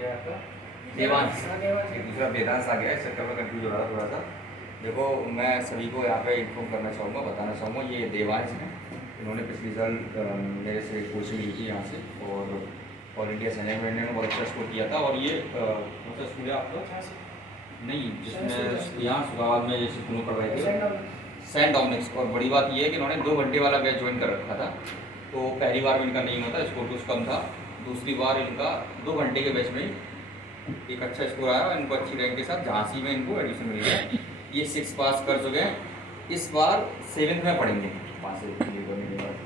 क्या है आपका? देवांश। देवांश। एक दूसरा वेदांश आ गया, इस चक्कर में कंफ्यूज हो रहा था थोड़ा सा। देखो मैं सभी को यहाँ पे इन्फॉर्म करना चाहूँगा, बताना चाहूँगा, ये देवांश हैं। इन्होंने पिछले साल मेरे से कोचिंग ली थी यहाँ से, और ऑल इंडिया सेनेट में इन्होंने बहुत अच्छा स्कोर किया था। और ये कौन सा स्कूल है आपका? नहीं, जिसमें यहाँ सुगावाद में जैसे दोनों पढ़ रहे थे, सेंट डोमिनिक्स। और बड़ी बात ये है कि इन्होंने 2 घंटे वाला बैच ज्वाइन कर रखा था। तो पहली बार में इनका नहीं होता, स्कोर कुछ कम था। दूसरी बार इनका 2 घंटे के बैच में एक अच्छा स्कोर आया, इनको अच्छी रैंक के साथ झांसी में इनको एडमिशन मिल गया। ये 6 पास कर चुके हैं, इस बार 7th में पढ़ेंगे 5 से करने के बाद।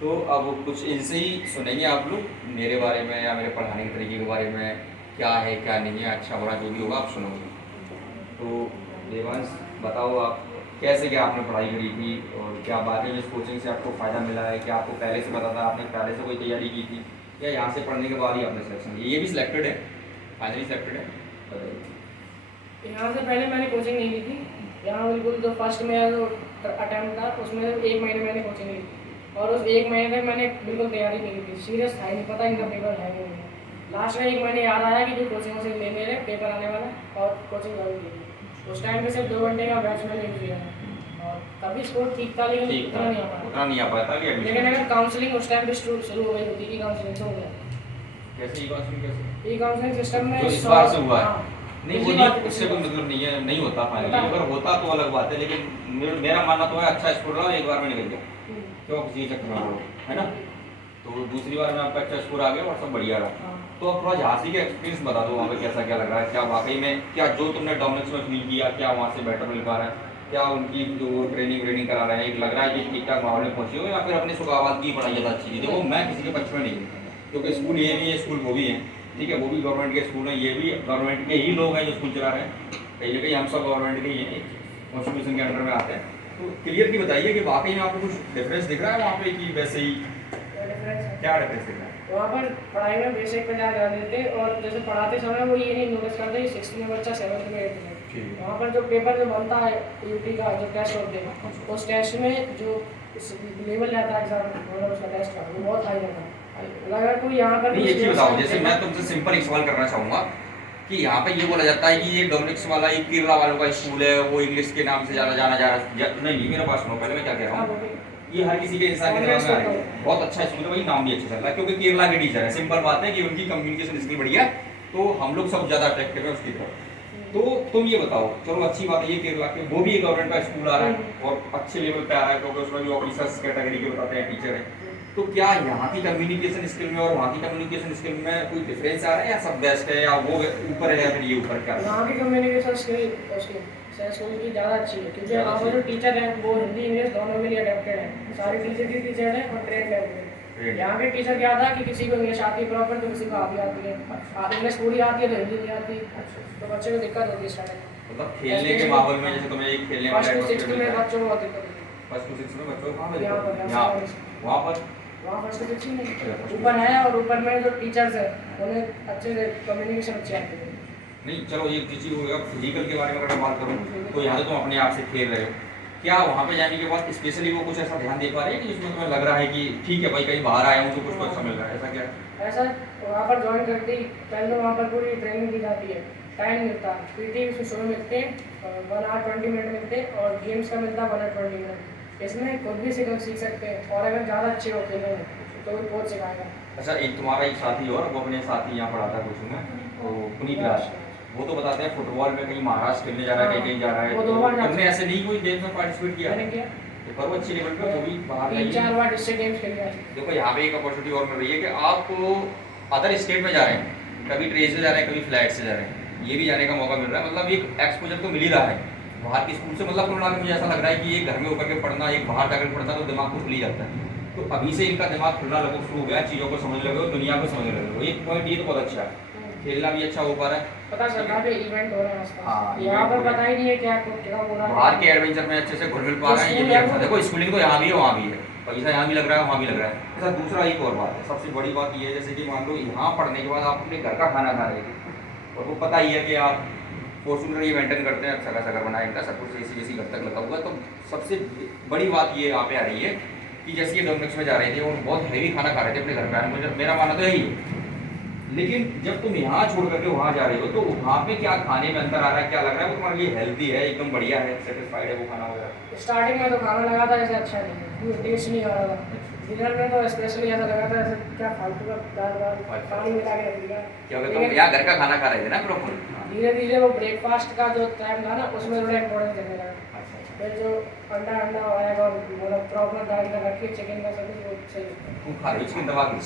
तो अब कुछ इनसे ही सुनेंगे आप लोग मेरे बारे में या मेरे पढ़ाने के तरीके के बारे में, क्या है क्या नहीं है, अच्छा बुरा जो भी होगा आप सुनोगे। तो देवांश बताओ, आप कैसे क्या आपने पढ़ाई करी थी, और क्या बाद में इस कोचिंग से आपको फ़ायदा मिला है? क्या आपको पहले से पता था, आपने पहले से कोई तैयारी की थी, या यहाँ से पढ़ने के बाद ही आपने सिलेक्शन किया? ये भी सिलेक्टेड है, फाइनली सिलेक्टेड है, बताइए। यहाँ से पहले मैंने कोचिंग नहीं ली थी। यहाँ बिल्कुल जो फर्स्ट मेरा जो अटैम्प्ट था उसमें 1 महीने मैंने कोचिंग ली थी, और उस 1 महीने में मैंने बिल्कुल तैयारी नहीं की थी। सीरियस था ही नहीं, पता इनका पेपर है कि नहीं। लास्ट में 1 महीने याद आया कि जो कोचिंग से ले ले पेपर आने वाला, और कोचिंग ज्वाइन की। उस टाइम पे सिर्फ 2 घंटे का बैच में ले लिया, और तभी स्कोर ठीक था, लेकिन उतना नहीं आ पाया। उतना नहीं आ पाया था कि लेकिन अगर काउंसलिंग उस टाइम पे शुरू हो गई होती, ई काउंसलिंग से हो गया। कैसे ई काउंसलिंग कैसे? ई काउंसलिंग सिस्टम में जो इस बार से हुआ है। हाँ, नहीं, वो नहीं, उससे कोई मतलब नहीं है, नहीं होता फाइनली। अगर होता तो अलग बात है, लेकिन मेरा मानना तो है अच्छा स्कोर रहा, एक बार में निकल गया, क्यों किसी चक्कर में हो, है ना? तो दूसरी बार में आपका अच्छा स्कोर आ गया और सब बढ़िया रहा। तो अब थोड़ा झांसी का एक्सपीरियंस बता दो, वहाँ पे कैसा क्या लग रहा है, क्या वाकई में क्या जो तुमने डोमिनिक्स में फील किया, क्या वहाँ से बेटर मिल पा रहा है, क्या उनकी जो ट्रेनिंग करा रहे हैं, एक लग रहा है कि ठीक ठाक माहौल में पहुँचे हो, या फिर अपने सुखावाद की पढ़ाई ज़्यादा अच्छी थी? देखो मैं किसी के पक्ष में नहीं हूँ, क्योंकि स्कूल ये भी है, स्कूल वो भी है, ठीक है, वो भी गवर्नमेंट के स्कूल हैं, ये भी गवर्नमेंट के ही लोग हैं जो स्कूल चला रहे हैं, कहीं ना कहीं हम सब गवर्नमेंट के ही हैं, कॉन्स्टिट्यूशन के अंडर में आते हैं। तो क्लियरली बताइए कि वाकई में आपको कुछ डिफरेंस दिख रहा है वहाँ पे, कि वैसे ही क्या डिफरेंस दिख रहा है? वहाँ पर पढ़ाई में बेसिक पे ज़्यादा ध्यान देते, और जैसे पढ़ाते समय वो ये नहीं नोटिस करते कि 6th में बच्चा 7th में 8th में। वहाँ पर जो पेपर जो बनता है यूटी का, जो टेस्ट होते हैं, उस टेस्ट में जो लेवल रहता है एग्जाम मतलब उसका टेस्ट का, वो बहुत हाई रहता है। अगर कोई यहाँ पर नहीं, एक चीज़ बताओ, जैसे मैं तुमसे सिंपल एक सवाल करना चाहूँगा कि यहाँ पे ये बोला जाता है कि ये डोमिनिक्स वाला, ये केरला वालों का स्कूल है, वो इंग्लिश के नाम से ज़्यादा जाना जा रहा है। नहीं, मेरे पास सुनो, पहले मैं क्या कह रहा हूँ, ये हर किसी के इंसान के दिमाग में आएगा, बहुत अच्छा स्कूल है भाई, नाम भी अच्छा चल रहा है, क्योंकि केरला के टीचर है। सिंपल बात है कि उनकी कम्युनिकेशन स्किल बढ़िया है, तो हम लोग सब ज़्यादा अट्रैक्टिव है उसकी तरफ। तो तुम ये बताओ, चलो अच्छी बात है, ये केरला के वो भी एक गवर्नमेंट का स्कूल आ रहा है और अच्छे लेवल पे आ रहा है, क्योंकि उसमें भी ऑफिसर्स कैटेगरी के बताते हैं, टीचर हैं। तो क्या यहाँ की कम्युनिकेशन स्किल में और वहाँ की कम्युनिकेशन स्किल में कोई डिफरेंस आ रहा है, या सब बेस्ट है, या वो ऊपर है या फिर ये ऊपर? क्या यहाँ की कम्युनिकेशन स्किल स्कूल की ज़्यादा अच्छी है, क्योंकि यहाँ पर जो टीचर हैं वो हिंदी इंग्लिश दोनों के लिए अडेप्टेड है। सारे टीचर हैं और ट्रेन लेवल के। यहाँ के टीचर क्या था कि किसी को इंग्लिश आती है प्रॉपर, तो किसी को आती है, इंग्लिश पूरी आती है तो हिंदी नहीं आती, तो बच्चे को दिक्कत होती है स्टार्टिंग। मतलब खेलने के माहौल में, जैसे तुम्हें एक खेलने वाला फर्स्ट टू सिक्स्थ में बच्चों को बहुत दिक्कत होती है। फर्स्ट टू सिक्स्थ में बच्चों को वहाँ पर फर्स्ट टू सिक्स्थ में ऊपर है, और ऊपर में जो टीचर्स हैं उन्हें अच्छे से कम्युनिकेशन अच्छी आती है। नहीं, चलो ये चीज़ हो गया। फिजिकल के बारे में अगर मैं बात करूँ, तो यहाँ तो तुम अपने आप से खेल रहे हो, क्या वहाँ पे जाने के बाद स्पेशली वो कुछ ऐसा ध्यान दे पा रहे हैं कि जिसमें तुम्हें लग रहा है कि ठीक है भाई, कहीं बाहर आया हूँ तो कुछ अच्छा मिल रहा है, ऐसा क्या? ऐसा वहाँ पर ज्वाइन करते ही पहले तो वहाँ पर पूरी ट्रेनिंग दी जाती है, टाइम मिलता है, पीटी उसमें शो मिलते हैं 1 आवर 20 मिनट मिलते हैं, और गेम्स का मिलता है 1 आवर 20 मिनट। इसमें खुद भी सीख सकते हैं, और अगर ज़्यादा अच्छे हो खेलने में तो कोई कोच सिखाएगा। अच्छा, एक तुम्हारा एक साथी और, वो अपने साथी यहाँ पढ़ाता है कोचिंग में, तो पुनीत राज, वो तो बताते हैं फुटबॉल में कहीं महाराष्ट्र खेलने जा रहा है, कहीं जा रहा है। तो तुमने ऐसे नहीं कोई गेम्स में पार्टिसिपेट किया? मैंने किया, तो करो अच्छी लेवल पे, वो भी बाहर 3-4 बार डिस्ट्रिक्ट गेम्स खेल गया। देखो यहाँ पे एक अपॉर्चुनिटी और मिल रही है कि आप अदर स्टेट में जा रहे हैं, कभी ट्रेन से जा रहे हैं, कभी फ्लाइट से जा रहे हैं, ये भी जाने का मौका मिल रहा है। मतलब एक एक्सपोजर तो मिल ही रहा है बाहर के स्कूल से। मतलब कुल मिला के मुझे ऐसा लग रहा है कि एक घर में होकर के पढ़ना, एक बाहर जाकर पढ़ना, तो दिमाग को खुल ही जाता है। तो अभी से इनका दिमाग खुलना लगभग शुरू हो गया, चीज़ों को समझ लगे हो, दुनिया को समझ लगे हो। एक पॉइंट ये तो बहुत अच्छा है, खेलना भी अच्छा हो पा रहा है, पता चल रहा है इवेंट हो रहा है उसका। हाँ, यहाँ पर पता ही नहीं है क्या क्या हो रहा है। बाहर के एडवेंचर में अच्छे से घुल मिल पा रहे हैं, ये भी अच्छा। देखो स्कूलिंग तो यहाँ भी है, वहाँ भी है, पैसा यहाँ भी लग रहा है, वहाँ भी लग रहा है। अच्छा, दूसरा एक और बात है, सबसे बड़ी बात ये है, जैसे कि मान लो यहाँ पढ़ने के बाद आप अपने घर का खाना खा रहे थे, और वो पता ही है कि आप फॉर्चूनर ये मेंटेन करते हैं, अच्छा खासा घर बनाए, इनका सब कुछ ऐसी जैसी घर तक लगा हुआ है। तो सबसे बड़ी बात ये यहाँ पे आ रही है कि जैसे ये डोमिनिक्स में जा रहे थे, वो बहुत हैवी खाना खा रहे थे अपने घर पे। मुझे मेरा मानना तो यही है, लेकिन जब तुम यहाँ छोड़ करके वहाँ जा रहे हो तो वहाँ पे क्या खाने में अंतर आ रहा है, क्या लग रहा है वो तुम्हारे लिए हेल्दी है, एकदम बढ़िया है, सेटिस्फाइड है वो खाना वगैरह? स्टार्टिंग में तो खाना लगा था जैसे अच्छा नहीं, टेस्ट नहीं आ रहा था। डिनर में तो स्पेशली ऐसा लगा था जैसे क्या फालतू का दाल पानी मिला के रख दिया। क्योंकि तुम यहाँ घर का खाना खा रहे थे ना प्रॉपर। धीरे धीरे वो ब्रेकफास्ट का जो टाइम था ना उसमें थोड़ा इम्पोर्टेंस देने लगा। फिर जो अंडा आएगा मतलब प्रॉपर दाल का रखी चिकन का सब कुछ वो सही है। तू खा रही हो चिकन दबा के?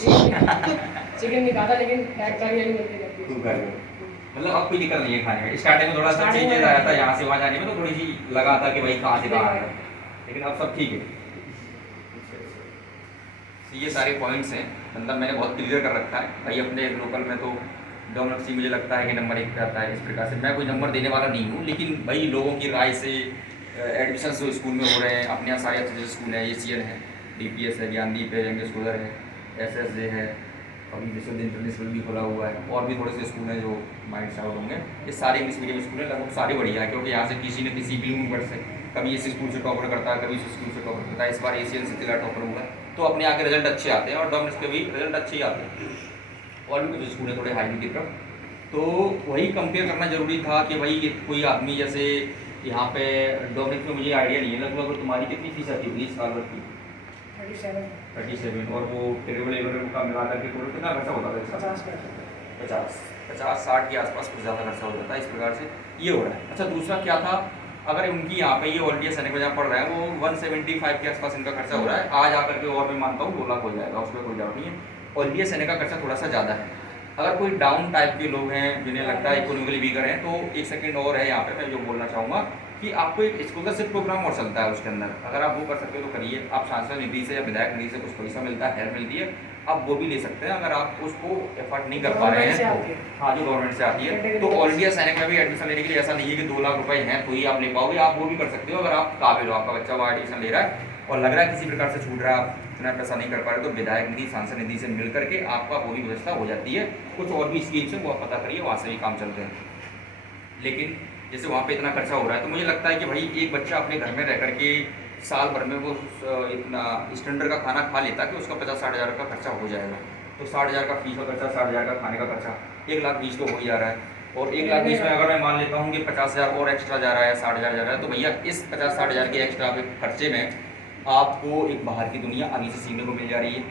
चिकन नहीं खाता लेकिन एग करी वाली मिलती रहती है। तू खा रही हो मतलब अब कोई दिक्कत नहीं है खाने में? स्टार्टिंग में थोड़ा सा चेंजेस आया था यहाँ से वहाँ जाने में, तो थोड़ी सी लगा था कि भाई कहाँ से कहाँ है, लेकिन अब सब ठीक है। ये सारे पॉइंट्स हैं, मतलब मैंने बहुत क्लियर कर रखा है भाई। अपने लोकल में तो डोमिनोज मुझे लगता है कि नंबर 1 पे आता है। इस प्रकार से मैं कोई नंबर देने वाला नहीं हूँ, लेकिन भाई लोगों की राय से एडमिशन जो स्कूल में हो रहे हैं, अपने यहाँ सारे अच्छे स्कूल हैं, ACL है, DPS है, ज्ञानदीप है, यंग स्कूलर है, SSJ है, अभी विश्व इंटरनेशनल भी खुला हुआ है, और भी थोड़े से स्कूल हैं जो माइंड से आउट होंगे। ये सारे इंग्लिश मीडियम स्कूल हैं, लगभग सारे बढ़िया है, क्योंकि यहाँ से किसी न किसी भी यूनिवर्स से कभी इस स्कूल से टॉपर करता है, कभी इस स्कूल से टॉपर करता है। इस बार ACL से जिला टॉपर हुआ है, तो अपने यहाँ के रिजल्ट अच्छे आते हैं, और डोमिनोज के भी रिजल्ट अच्छे ही आते हैं, और भी कुछ स्कूल है थोड़े हाई की तरफ। तो वही कंपेयर करना जरूरी था कि भाई कोई आदमी जैसे यहाँ पे डोमिनोज में, मुझे आइडिया नहीं है लगभग तुम्हारी कितनी फीस आती है इस साल भर की? 37। और वो टेबल लेवल का मिला करके टोटल कितना खर्चा होता था? 50-60 के आसपास कुछ ज़्यादा खर्चा हो जाता है। इस प्रकार से ये हो रहा है। अच्छा, दूसरा क्या था, अगर उनकी यहाँ पे ये ऑलरेडी सैनिक में जहाँ पढ़ रहा है वो 175 के आसपास इनका खर्चा हो रहा है। आज आकर के और मैं मानता हूँ 2 लाख हो जाएगा, उसमें कोई डाउट नहीं है। ऑलरेडी सैनिक का खर्चा थोड़ा सा ज़्यादा है। अगर कोई डाउन टाइप के लोग हैं जिन्हें लगता है इकोनॉमिकली वीकर हैं, तो एक सेकंड और है यहाँ पे मैं जो बोलना चाहूँगा कि आपको एक स्कॉलरशिप प्रोग्राम और चलता है उसके अंदर, अगर आप वो कर सकते हो तो करिए। आप सांसद निधि से या विधायक निधि से कुछ पैसा मिलता है, हेल्प मिलती है, आप वो भी ले सकते हैं अगर आप उसको एफर्ट नहीं कर पा रहे हैं तो। हाँ, जो गवर्नमेंट से आती है। तो ऑल इंडिया सैनिक में भी एडमिशन लेने के लिए ऐसा नहीं है कि 2 लाख रुपए हैं तो ही आप ले पाओगे, आप वो भी कर सकते हो अगर आप काबिल हो, आपका बच्चा वो एडमिशन ले रहा है और लग रहा है किसी प्रकार से छूट रहा है, आप इतना पैसा नहीं कर पा रहे, तो विधायक निधि, सांसद निधि से मिल करके आपका वो भी व्यवस्था हो जाती है। कुछ और भी स्कीम्स हैं वो आप पता करिए, वहाँ से भी काम चलते हैं। लेकिन जैसे वहाँ पे इतना खर्चा हो रहा है, तो मुझे लगता है कि भाई एक बच्चा अपने घर में रह करके साल भर में वो इतना स्टैंडर्ड का खाना खा लेता कि उसका 50-60 हज़ार का खर्चा हो जाएगा। तो 60 हज़ार का फीस का खर्चा, 60 हज़ार का खाने का खर्चा, 1,20,000 तो हो ही जा रहा है। और 1,20,000 में अगर मैं मान लेता हूँ कि 50,000 और एक्स्ट्रा जा रहा है, 60 हज़ार जा रहा है, तो भैया इस 50-60 हज़ार के एक्स्ट्रा खर्चे में आपको एक बाहर की दुनिया अभी से सीखने को मिल जा रही है,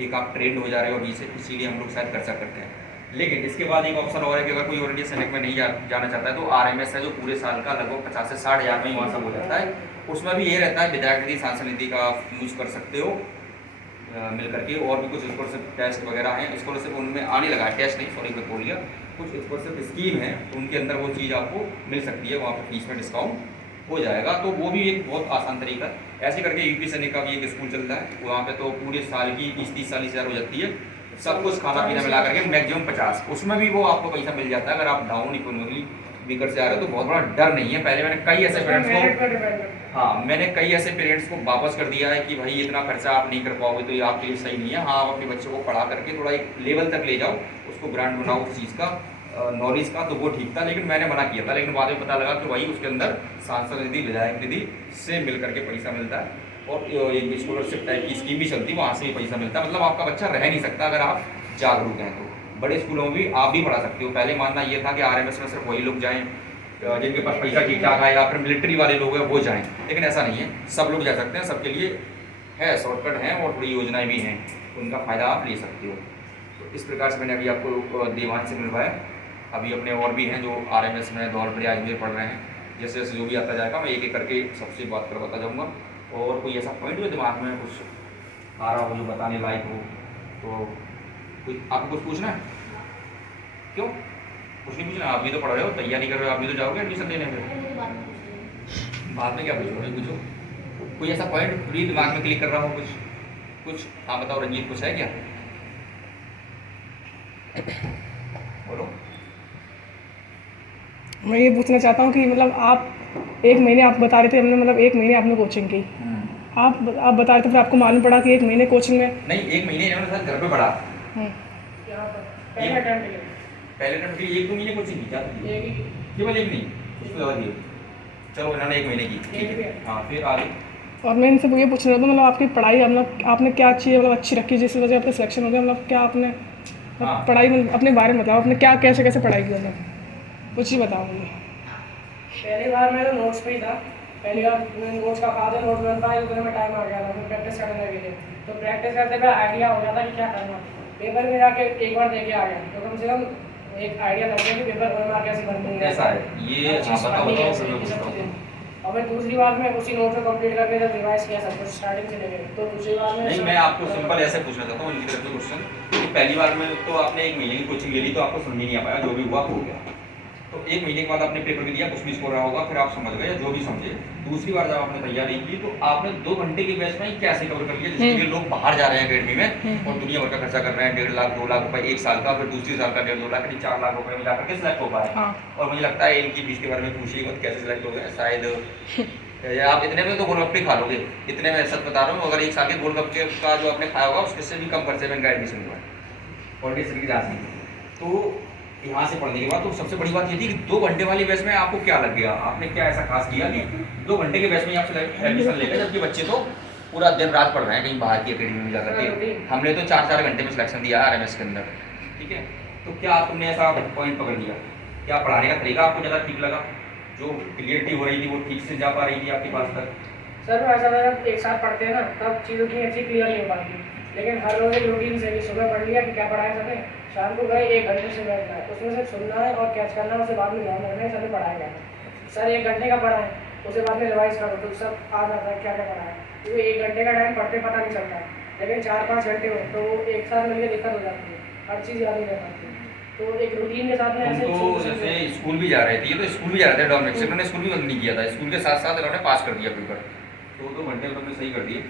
एक आप ट्रेंड हो जा रहे हो अभी से, इसीलिए हम लोग शायद खर्चा करते हैं। लेकिन इसके बाद एक ऑप्शन और है कि अगर कोई ऑल इंडिया सैनिक में नहीं जाना चाहता है तो RMS है जो पूरे साल का लगभग 50 से 60 हज़ार में ही वहाँ सब हो जाता है। उसमें भी ये रहता है विधायक निधि, सांसद निधि का यूज़ कर सकते हो मिल करके। और भी कुछ स्कॉलरशिप टेस्ट वगैरह हैं, स्कॉलरशिप उनमें आने लगा है, टेस्ट नहीं, सॉरी मैं बोल गया, कुछ स्कॉलरशिप स्कीम है तो उनके अंदर वो चीज़ आपको मिल सकती है, वहाँ पर फीस में डिस्काउंट हो जाएगा। तो वो भी एक बहुत आसान तरीका है। ऐसे करके यूपी सैनिक का भी एक स्कूल चलता है, वहाँ पे तो पूरे साल की 30-40 हज़ार हो जाती है, सब कुछ खाना पीना मिला करके मैक्सिमम 50, उसमें भी वो आपको पैसा मिल जाता है। अगर आप डाउन इकोनॉमिकली वीकर से आ रहे हो तो बहुत बड़ा डर नहीं है। पहले मैंने कई ऐसे पेरेंट्स को वापस कर दिया है कि भाई इतना खर्चा आप नहीं कर पाओगे तो ये आपके लिए सही नहीं है। हाँ, आप अपने बच्चे को पढ़ा करके थोड़ा एक लेवल तक ले जाओ, उसको ब्रांड बनाओ उस चीज़ का, नॉलेज का, तो वो ठीक था। लेकिन मैंने मना किया था, लेकिन बाद में पता लगा कि भाई उसके अंदर सांसद निधि, विधायक निधि से मिल करके पैसा मिलता है, और एक स्कॉलरशिप टाइप की स्कीम भी चलती है, वहाँ से भी पैसा मिलता है। मतलब आपका बच्चा रह नहीं सकता अगर आप जागरूक हैं तो। बड़े स्कूलों में भी आप भी पढ़ा सकते हो। पहले मानना ये था कि RMS में सिर्फ वही लोग जाएँ जिनके पास पैसा ठीक ठाक है, या फिर मिलिट्री वाले लोग हैं वो जाएँ, लेकिन ऐसा नहीं है, सब लोग जा सकते हैं, सबके लिए है, शॉर्टकट हैं और थोड़ी योजनाएँ भी हैं, उनका फ़ायदा आप ले सकते हो। तो इस प्रकार से मैंने अभी आपको देवान से मिलवाया। अभी अपने और भी हैं जो RMS में धौलपुर अजमेर पढ़ रहे हैं। जैसे जैसे जो भी आता जाएगा मैं एक एक करके सबसे बात करवाता जाऊँगा। और कोई ऐसा पॉइंट हो दिमाग में कुछ आ रहा हो जो बताने लायक हो तो कोई आपको कुछ पूछना है? क्यों कुछ नहीं पूछना? आप भी तो पढ़ रहे हो, तैयारी कर रहे हो, आप भी तो जाओगे एडमिशन लेने में। बाद में क्या पूछो, नहीं पूछो। कोई ऐसा पॉइंट पूरी दिमाग में क्लिक कर रहा हो कुछ हाँ बताओ रंजीत, कुछ है क्या? बोलो। मैं ये पूछना चाहता हूँ कि मतलब आप 1 महीने आप बता रहे थे, हमने मतलब 1 महीने आपने कोचिंग की, आप बता रहे थे, फिर आपको मालूम पड़ा कि 1 महीने कोचिंग में नहीं, 1 महीने इन्होंने घर पे पढ़ा। पहले अटेम्प्ट के 1-2 महीने कोचिंग की क्या? केवल 1 नहीं, उसको ज़्यादा दिए। चलो इन्होंने 1 महीने की। हाँ, फिर आगे। और मैं इनसे ये पूछ रहा था मतलब आपकी पढ़ाई मतलब आपने क्या अच्छी मतलब अच्छी रखी जिस वजह से आपका सिलेक्शन हो गया, मतलब क्या आपने हाँ। पढ़ाई में अपने बारे में बताओ, आपने क्या कैसे कैसे पढ़ाई की, मतलब कुछ ही बताओ मुझे। पहली बार मैं तो नोट्स पे ही था। पहली बार मैं नोट्स का खाते नोट्स बन पाए उतने में टाइम आ गया था, फिर प्रैक्टिस करने लगे थे। तो प्रैक्टिस करते हुए आइडिया हो जाता कि क्या करना। पेपर में जाके एक बार देके आ गया तो कम से कम एक आइडिया लग गया कि पेपर वन मार्क कैसे बनते हैं, ऐसा है ये। हाँ बताओ बताओ फिर मैं ये सब पूछता हूँ। चीज़ें। और फिर दूसरी बार में उसी नोट को कंप्लीट करके जब रिवाइज किया सब कुछ स्टार्टिंग से लेके, तो दूसरी बार में नहीं, मैं आपको सिंपल ऐसे पूछना चाहता हूँ इनकी तरफ से क्वेश्चन कि पहली बार में तो आपने 1 महीने की कोचिंग ले ली तो आपको समझ ही नहीं आ पाया, जो भी हुआ हो गया। तो 1 महीने के बाद आपने पेपर भी दिया, कुछ भी स्कोर रहा होगा, फिर आप समझ गए या जो भी समझे। दूसरी बार जब आपने तैयारी की तो आपने 2 घंटे के बैच में कैसे कवर कर लिया, जिसके लिए लोग बाहर जा रहे हैं अकेडमी में और दुनिया भर का खर्चा कर रहे हैं, 1.5 लाख 2 लाख रुपए एक साल का, फिर दूसरी साल का 1.5-2 लाख, 4 लाख रुपए में जाकर के सिलेक्ट हो पाए। हाँ। और मुझे लगता है इनकी फीस के बारे में पूछिएगा तो कैसे सिलेक्ट हो गए शायद। या आप इतने में तो गोलगप्पे खा लोगे, इतने में सच बता रहा हूँ। अगर एक साल के गोलगप्पे का जो आपने खाया होगा उसके से भी कम खर्चे में इनका एडमिशन हुआ है और की राशि। तो यहाँ से पढ़ने के बाद तो सबसे बड़ी बात ये थी कि 2 घंटे वाली बैच में आपको क्या लग गया, आपने क्या ऐसा खास किया कि 2 घंटे के बैच में आप एडमिशन ले गए, जबकि बच्चे तो पूरा दिन रात पढ़ रहे हैं कहीं बाहर की अकेडमी में जाकर के। हमने तो 4-4 घंटे में सिलेक्शन दिया RMS के अंदर, ठीक है। तो क्या तुमने ऐसा पॉइंट पकड़ लिया, क्या पढ़ाने का तरीका आपको ज़्यादा ठीक लगा, जो क्लियरिटी हो रही थी वो ठीक से जा पा रही थी आपके पास तक? सर ऐसा लगा एक साथ पढ़ते हैं ना तब चीज़ उतनी अच्छी क्लियर नहीं हो पाती, लेकिन हर रोज एक रूटीन से भी सुबह पढ़ लिया कि क्या पढ़ाया सर ने, शाम को गए 1 घंटे से बैठना है, उसमें से सुनना है और कैच करना है, उसके बाद में ध्यान रखना है सर ने पढ़ाया क्या है। सर 1 घंटे का पढ़ा है, उसके बाद में रिवाइज करो तो सब आ जाता है क्या क्या पढ़ा है, क्योंकि 1 घंटे का टाइम पढ़ते पता नहीं चलता, लेकिन 4-5 घंटे हो तो वो एक साथ मिलकर दिक्कत हो जाती है, हर चीज़ याद नहीं रह पाती। तो एक रूटीन के साथ में ऐसे उनको जैसे स्कूल भी जा रहे थे, ये तो स्कूल भी जा रहे थे डोमिनिक से, उन्होंने स्कूल भी बंद नहीं किया था, स्कूल के साथ साथ इन्होंने पास कर दिया पेपर। तो 2 घंटे उन्होंने सही कर दिए,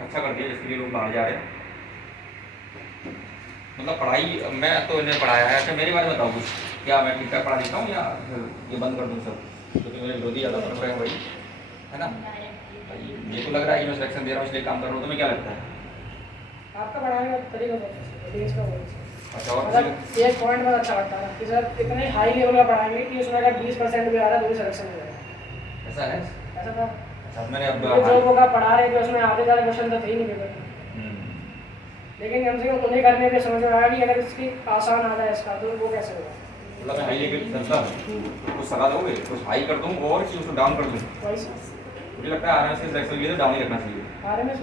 अच्छा कर दिया जिसके लिए लोग बाहर जा रहे हैं। मतलब पढ़ाई मैं तो इन्हें पढ़ाया है। अच्छा मेरे बारे में बताओ कुछ, क्या मैं ठीक ठाक पढ़ा लिखा हूँ या ये बंद कर दूँ सब, क्योंकि मेरे विरोधी ज़्यादा बन रहे हैं वही, है ना। ये तो लग रहा है कि मैं सिलेक्शन दे रहा हूँ इसलिए काम कर रहा हूँ, तुम्हें क्या लगता है? आपका पढ़ाने का तरीका बहुत अच्छा है। अच्छा और मतलब एक पॉइंट बहुत अच्छा लगता है कि सर इतने हाई लेवल का पढ़ाएंगे कि उसमें अगर 20% भी आ रहा है तो भी सिलेक्शन हो जाएगा। ऐसा है? ऐसा था। अच्छा मैंने अब जो लोग पढ़ा रहे थे उसमें आधे ज़्यादा क्वेश्चन तो थे ही नहीं पेपर में, लेकिन कम से कम उन्हें करने पे समझ में आया कि अगर इसकी आसान आ जाए इसका तो वो कैसे होगा। मतलब मैं हाई लेवल चलता हूँ, कुछ सलाह दोगे, कुछ हाई कर दूँ और कि उसको डाउन कर दूँ? वही से मुझे लगता है आराम से सिलेक्शन लिए तो डाउन ही रखना चाहिए। RMS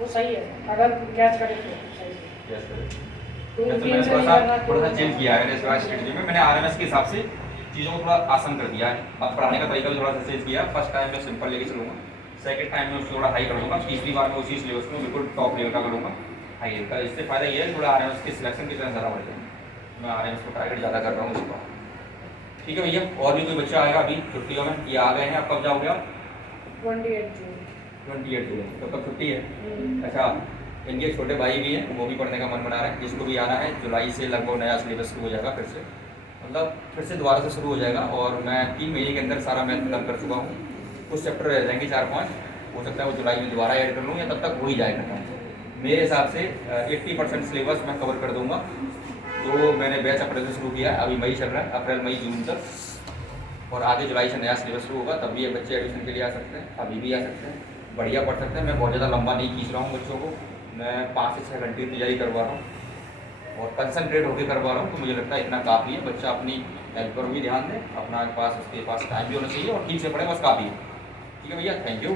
वो सही है अगर कैच करे तो सही है। Yes sir. तो तो मैंने थोड़ा सा चेंज किया है इस बार स्ट्रेटजी में, मैंने RMS के हिसाब से चीज़ों को थोड़ा आसान कर दिया है। अब पढ़ाने का तरीका भी थोड़ा सा चेंज किया। फर्स्ट टाइम में सिंपल लेके चलूँगा, सेकंड टाइम में उसको थोड़ा हाई कर दूँगा, तीसरी बार में उसी सिलेबस को बिल्कुल टॉप लेवल का करूँगा, हाई लेवल का। इससे फ़ायदा ये है थोड़ा RMS के सिलेक्शन की तरह ज़्यादा बढ़ जाए। मैं RMS को टारगेट ज़्यादा कर रहा हूँ इस बार। ठीक है भैया, और भी कोई बच्चा आएगा अभी छुट्टियों में? ये आ गए हैं, अब कब जाओगे आप? 28 जून। 28 जून तब तक छुट्टी है। अच्छा इनके छोटे भाई भी हैं, वो भी पढ़ने का मन बना रहे हैं, जिसको भी आना है जुलाई से लगभग नया सिलेबस शुरू हो जाएगा फिर से, मतलब फिर से दोबारा से शुरू हो जाएगा। और मैं 3 महीने के अंदर सारा मैथ खत्म कर चुका हूँ। कुछ चैप्टर रह जाएंगे 4-5, हो सकता है वो जुलाई में दोबारा ऐड कर लूँ या तब तक हो ही जाएगा खत्म। मेरे हिसाब से 80% सिलेबस मैं कवर कर दूँगा। जो मैंने बैच अप्रैल से शुरू किया है, अभी मई चल रहा है, अप्रैल मई जून तक, और आगे जुलाई से नया सिलेबस शुरू होगा, तब भी ये बच्चे एडमिशन के लिए आ सकते हैं, अभी भी आ सकते हैं, बढ़िया पढ़ सकते हैं। मैं बहुत ज़्यादा लंबा नहीं खींच रहा हूँ बच्चों को, मैं 5 से 6 घंटे की तैयारी करवा रहा हूँ और कंसनट्रेट होकर करवा रहा हूँ। तो मुझे लगता है इतना काफ़ी है। बच्चा अपनी हेल्थ पर भी ध्यान दे, अपना पास उसके पास टाइम भी होना चाहिए और ठीक से पढ़े, बस काफ़ी है। ठीक है भैया, थैंक यू।